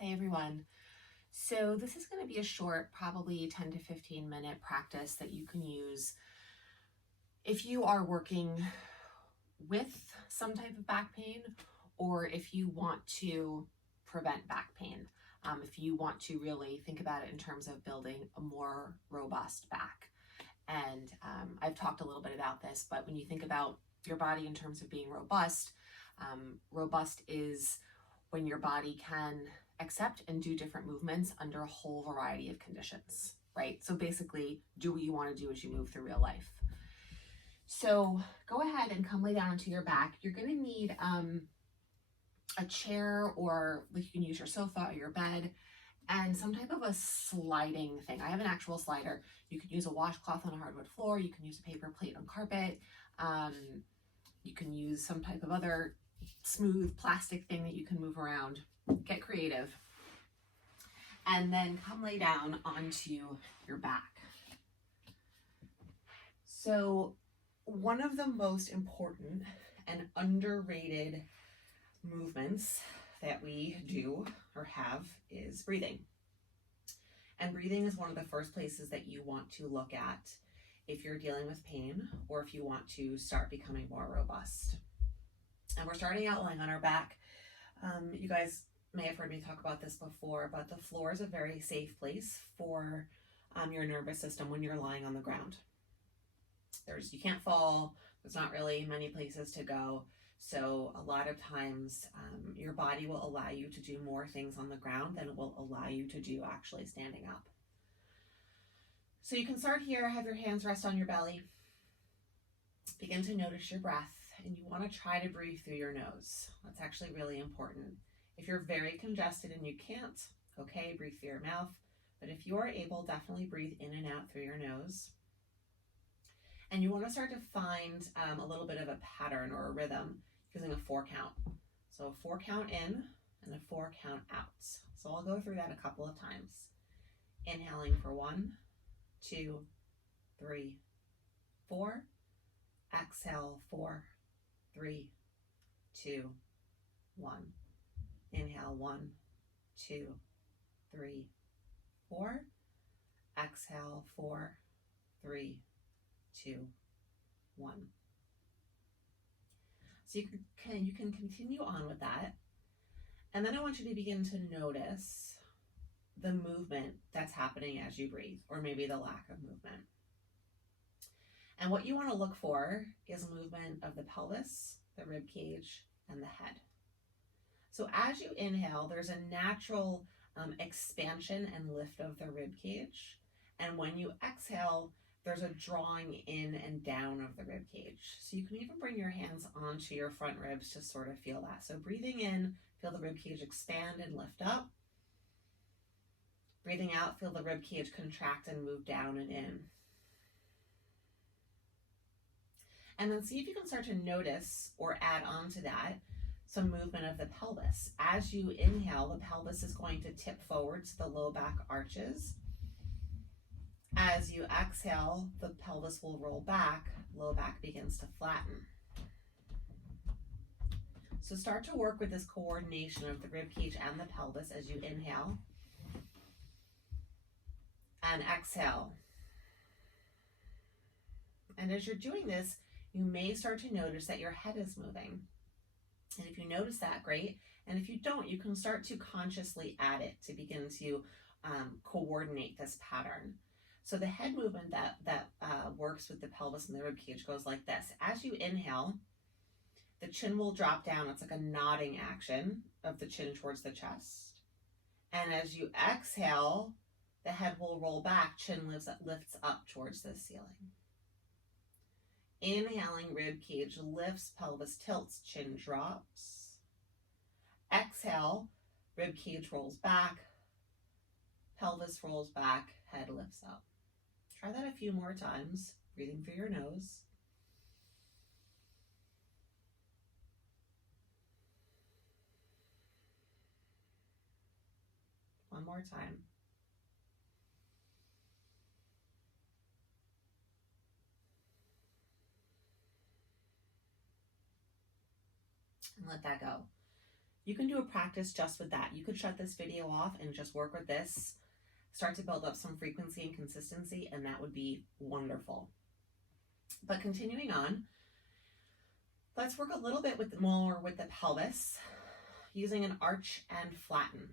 Hey everyone. So this is going to be a short, probably 10 to 15 minute practice that you can use if you are working with some type of back pain or if you want to prevent back pain. If you want to really think about it in terms of building a more robust back. And I've talked a little bit about this, but when you think about your body in terms of being robust, robust is when your body can accept and do different movements under a whole variety of conditions, right? So basically, do what you want to do as you move through real life. So go ahead and come lay down onto your back. You're going to need a chair, or you can use your sofa or your bed, and some type of a sliding thing. I have an actual slider. You could use a washcloth on a hardwood floor. You can use a paper plate on carpet. You can use some type of other smooth plastic thing that you can move around. Get creative. And then come lay down onto your back. So one of the most important and underrated movements that we do or have is breathing. And breathing is one of the first places that you want to look at if you're dealing with pain or if you want to start becoming more robust. And we're starting out lying on our back. You guys may have heard me talk about this before, but the floor is a very safe place for your nervous system when you're lying on the ground. You can't fall. There's not really many places to go. So a lot of times your body will allow you to do more things on the ground than it will allow you to do actually standing up. So you can start here, have your hands rest on your belly. Begin to notice your breath, and you want to try to breathe through your nose. That's actually really important. If you're very congested and you can't, okay, breathe through your mouth. But if you are able, definitely breathe in and out through your nose. And you want to start to find a little bit of a pattern or a rhythm using a 4 count. So a 4 count in and a 4 count out. So I'll go through that a couple of times. Inhaling for 1, 2, 3, 4. Exhale, 4, 3, 2, 1. Inhale, 1, 2, 3, 4. Exhale, 4, 3, 2, 1. So you can continue on with that. And then I want you to begin to notice the movement that's happening as you breathe, or maybe the lack of movement. And what you want to look for is movement of the pelvis, the rib cage, and the head. So as you inhale, there's a natural expansion and lift of the rib cage. And when you exhale, there's a drawing in and down of the rib cage. So you can even bring your hands onto your front ribs to sort of feel that. So breathing in, feel the rib cage expand and lift up. Breathing out, feel the rib cage contract and move down and in. And then see if you can start to notice or add on to that some movement of the pelvis. As you inhale, the pelvis is going to tip forward to the low back arches. As you exhale, the pelvis will roll back, low back begins to flatten. So start to work with this coordination of the rib cage and the pelvis as you inhale and exhale. And as you're doing this, you may start to notice that your head is moving. And if you notice that, great. And if you don't, you can start to consciously add it to begin to coordinate this pattern. So the head movement that works with the pelvis and the rib cage goes like this. As you inhale, the chin will drop down. It's like a nodding action of the chin towards the chest. And as you exhale, the head will roll back, chin lifts up towards the ceiling. Inhaling, rib cage lifts, pelvis tilts, chin drops. Exhale, rib cage rolls back, pelvis rolls back, head lifts up. Try that a few more times, breathing through your nose. One more time. And let that go. You can do a practice just with that. You could shut this video off and just work with this, start to build up some frequency and consistency, and that would be wonderful. But continuing on, let's work a little bit more with the pelvis using an arch and flatten.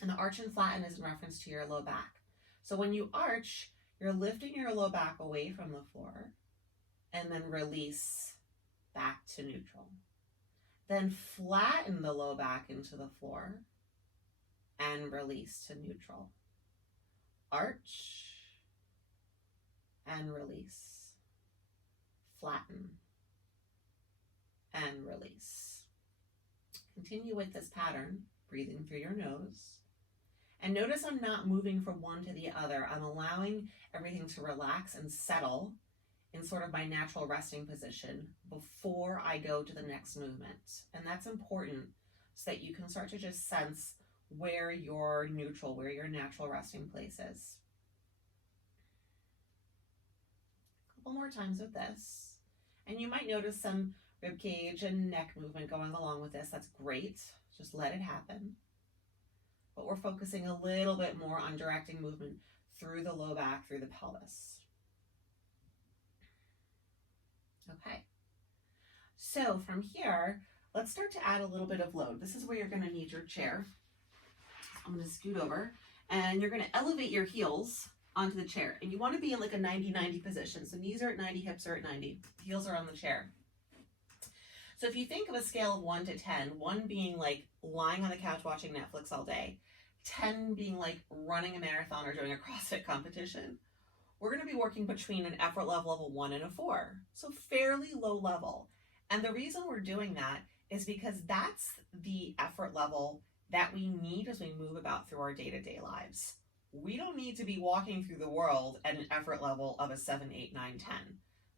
And the arch and flatten is in reference to your low back. So when you arch, you're lifting your low back away from the floor and then release back to neutral. Then flatten the low back into the floor and release to neutral. Arch and release. Flatten and release. Continue with this pattern, breathing through your nose. And notice I'm not moving from one to the other. I'm allowing everything to relax and settle in sort of my natural resting position before I go to the next movement. And that's important so that you can start to just sense where you're neutral, where your natural resting place is. A couple more times with this. And you might notice some rib cage and neck movement going along with this. That's great. Just let it happen. But we're focusing a little bit more on directing movement through the low back, through the pelvis. Okay. So from here, let's start to add a little bit of load. This is where you're going to need your chair. I'm going to scoot over, and you're going to elevate your heels onto the chair. And you want to be in like a 90-90 position. So knees are at 90, hips are at 90, heels are on the chair. So if you think of a scale of 1 to 10, 1 being like lying on the couch watching Netflix all day, 10 being like running a marathon or doing a CrossFit competition, we're going to be working between an effort level of a 1 and a 4. So fairly low level. And the reason we're doing that is because that's the effort level that we need as we move about through our day-to-day lives. We don't need to be walking through the world at an effort level of a 7, 8, 9, 10.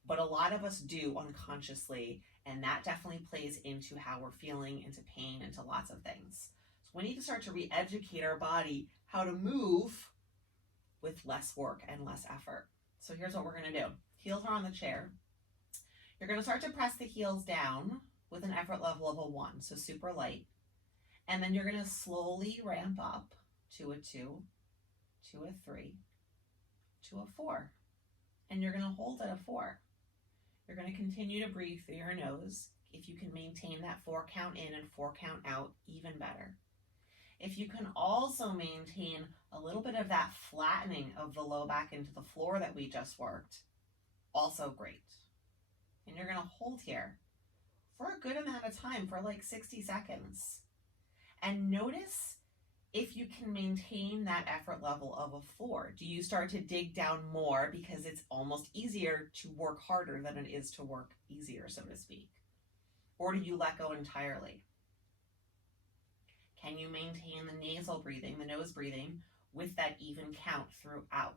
But a lot of us do unconsciously, and that definitely plays into how we're feeling, into pain, into lots of things. So we need to start to re-educate our body how to move with less work and less effort. So here's what we're going to do. Heels are on the chair. You're going to start to press the heels down with an effort level of a 1, so super light. And then you're going to slowly ramp up to a 2, to a 3, to a 4. And you're going to hold at a 4. You're going to continue to breathe through your nose. If you can maintain that 4 count in and 4 count out, even better. If you can also maintain a little bit of that flattening of the low back into the floor that we just worked, also great. And you're going to hold here for a good amount of time, for like 60 seconds. And notice if you can maintain that effort level of a 4. Do you start to dig down more because it's almost easier to work harder than it is to work easier, so to speak? Or do you let go entirely? Can you maintain the nasal breathing, the nose breathing, with that even count throughout?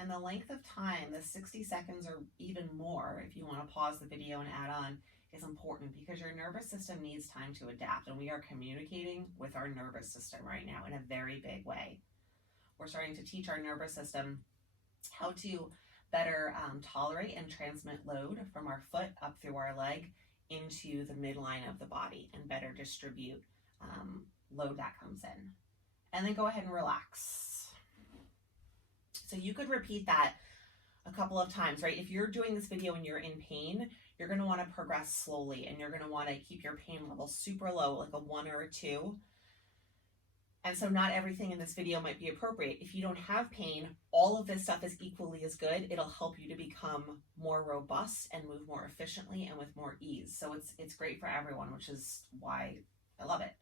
And the length of time, the 60 seconds or even more, if you want to pause the video and add on, is important because your nervous system needs time to adapt. And we are communicating with our nervous system right now in a very big way. We're starting to teach our nervous system how to better tolerate and transmit load from our foot up through our leg into the midline of the body and better distribute load that comes in. And then go ahead and relax. So you could repeat that a couple of times, right? If you're doing this video and you're in pain, you're going to want to progress slowly and you're going to want to keep your pain level super low, like a 1 or a 2. And so not everything in this video might be appropriate. If you don't have pain, all of this stuff is equally as good. It'll help you to become more robust and move more efficiently and with more ease. So it's great for everyone, which is why I love it.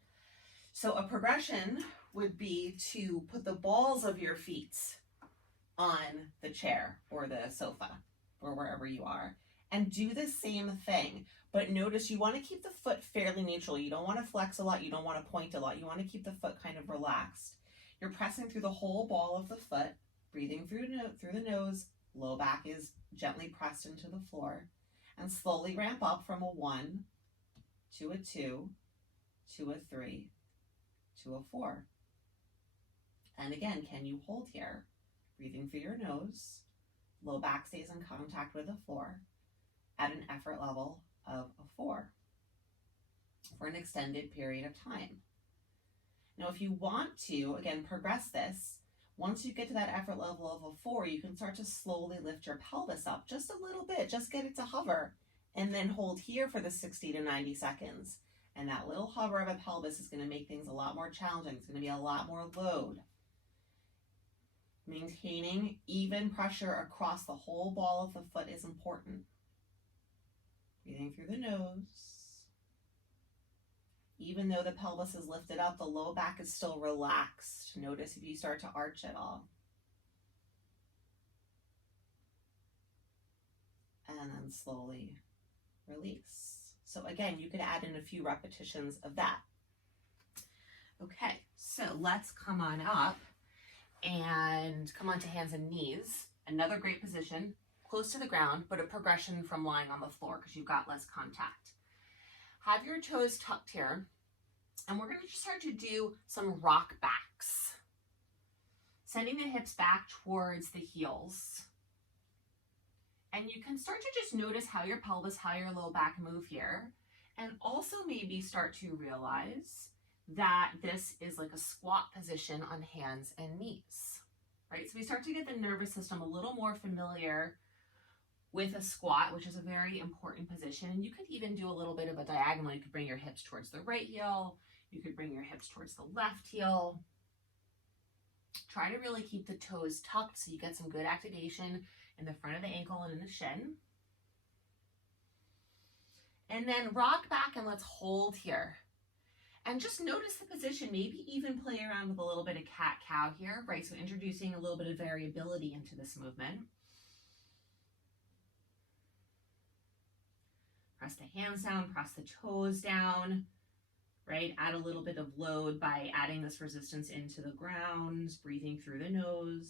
So a progression would be to put the balls of your feet on the chair or the sofa or wherever you are and do the same thing. But notice you want to keep the foot fairly neutral. You don't want to flex a lot. You don't want to point a lot. You want to keep the foot kind of relaxed. You're pressing through the whole ball of the foot, breathing through the nose. Low back is gently pressed into the floor. And slowly ramp up from a 1 to a 2 to a 3 to a 4. And again, can you hold here? Breathing through your nose. Low back stays in contact with the floor at an effort level of a 4 for an extended period of time. Now, if you want to, again, progress this, once you get to that effort level of a 4, you can start to slowly lift your pelvis up just a little bit, just get it to hover, and then hold here for the 60 to 90 seconds. And that little hover of a pelvis is going to make things a lot more challenging. It's going to be a lot more load. Maintaining even pressure across the whole ball of the foot is important. Breathing through the nose. Even though the pelvis is lifted up, the low back is still relaxed. Notice if you start to arch at all. And then slowly release. So again, you could add in a few repetitions of that. Okay, so let's come on up and come onto hands and knees. Another great position, close to the ground, but a progression from lying on the floor because you've got less contact. Have your toes tucked here, and we're going to start to do some rock backs. Sending the hips back towards the heels. And you can start to just notice how your pelvis, how your low back move here. And also maybe start to realize that this is like a squat position on hands and knees, right? So we start to get the nervous system a little more familiar with a squat, which is a very important position. And you could even do a little bit of a diagonal. You could bring your hips towards the right heel. You could bring your hips towards the left heel. Try to really keep the toes tucked so you get some good activation in the front of the ankle and in the shin. And then rock back and let's hold here. And just notice the position, maybe even play around with a little bit of cat-cow here, right? So introducing a little bit of variability into this movement. Press the hands down, press the toes down, right? Add a little bit of load by adding this resistance into the ground, breathing through the nose,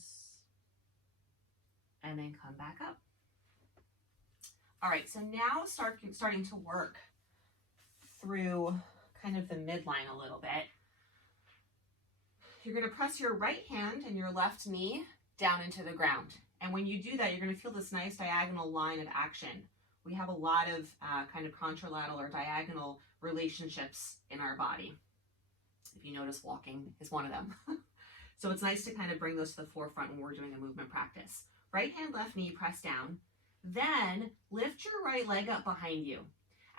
and then come back up. All right, so now starting to work through kind of the midline a little bit. You're going to press your right hand and your left knee down into the ground. And when you do that, you're going to feel this nice diagonal line of action. We have a lot of kind of contralateral or diagonal relationships in our body. If you notice, walking is one of them. So it's nice to kind of bring those to the forefront when we're doing a movement practice. Right hand, left knee, press down. Then lift your right leg up behind you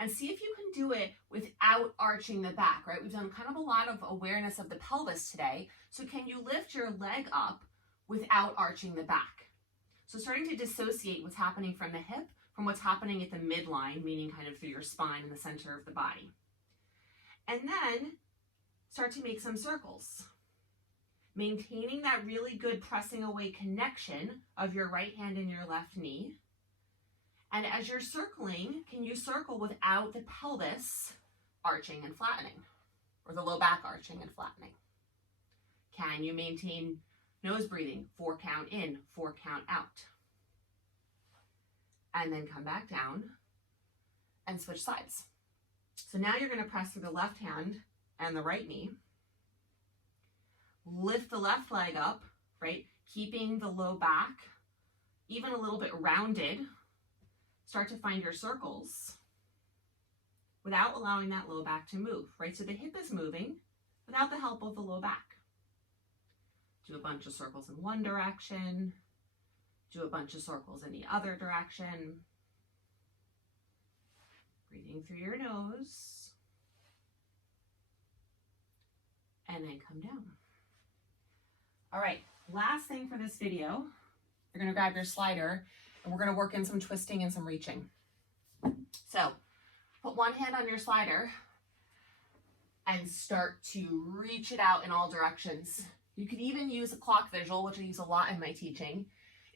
and see if you can do it without arching the back, right? We've done kind of a lot of awareness of the pelvis today. So can you lift your leg up without arching the back? So starting to dissociate what's happening from the hip from what's happening at the midline, meaning kind of through your spine in the center of the body. And then start to make some circles. Maintaining that really good pressing away connection of your right hand and your left knee. And as you're circling, can you circle without the pelvis arching and flattening, or the low back arching and flattening? Can you maintain nose breathing, 4 count in, 4 count out? And then come back down and switch sides. So now you're going to press through the left hand and the right knee. Lift the left leg up, right? Keeping the low back even a little bit rounded. Start to find your circles without allowing that low back to move, right? So the hip is moving without the help of the low back. Do a bunch of circles in one direction. Do a bunch of circles in the other direction. Breathing through your nose. And then come down. All right, last thing for this video, you're gonna grab your slider and we're gonna work in some twisting and some reaching. So put one hand on your slider and start to reach it out in all directions. You could even use a clock visual, which I use a lot in my teaching.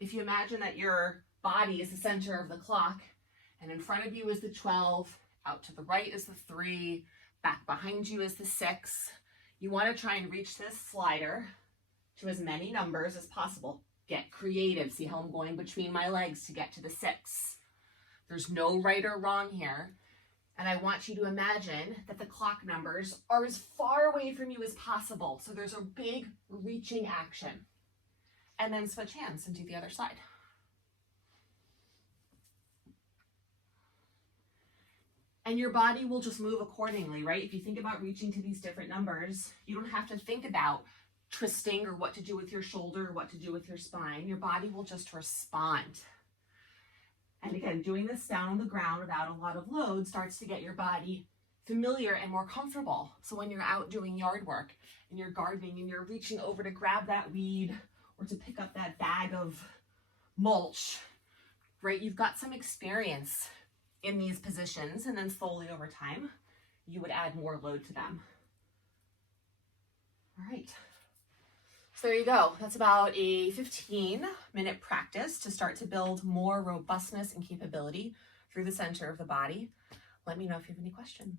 If you imagine that your body is the center of the clock and in front of you is the 12, out to the right is the 3, back behind you is the 6. You want to try and reach this slider to as many numbers as possible. Get creative. See how I'm going between my legs to get to the 6. There's no right or wrong here. And I want you to imagine that the clock numbers are as far away from you as possible. So there's a big reaching action. And then switch hands and do the other side. And your body will just move accordingly, right? If you think about reaching to these different numbers, you don't have to think about twisting or what to do with your shoulder or what to do with your spine. Your body will just respond. And again, doing this down on the ground without a lot of load starts to get your body familiar and more comfortable. So when you're out doing yard work and you're gardening and you're reaching over to grab that weed or to pick up that bag of mulch, right? You've got some experience in these positions, and then slowly over time, you would add more load to them. All right. So there you go. That's about a 15-minute practice to start to build more robustness and capability through the center of the body. Let me know if you have any questions.